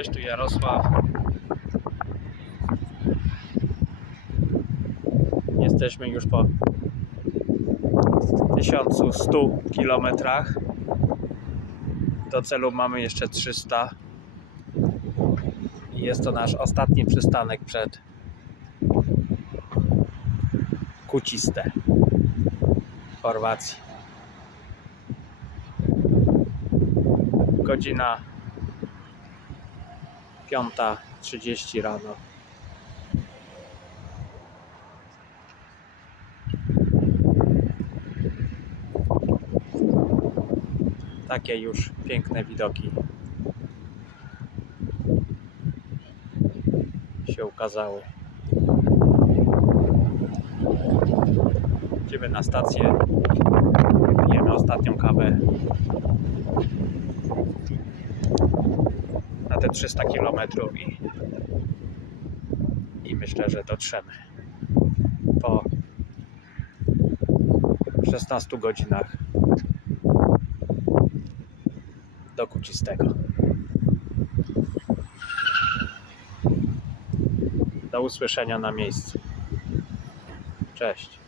Cześć, tu Jarosław. Jesteśmy już po 1100 kilometrach. Do celu mamy jeszcze 300. I jest to nasz ostatni przystanek przed Kuciste w Chorwacji. Godzina 5.30 rano. Takie już piękne widoki się ukazały. Idziemy na stację, pijemy ostatnią kawę te 300 km i, i myślę, że dotrzemy po 16 godzinach do Kucistego. Do usłyszenia na miejscu. Cześć.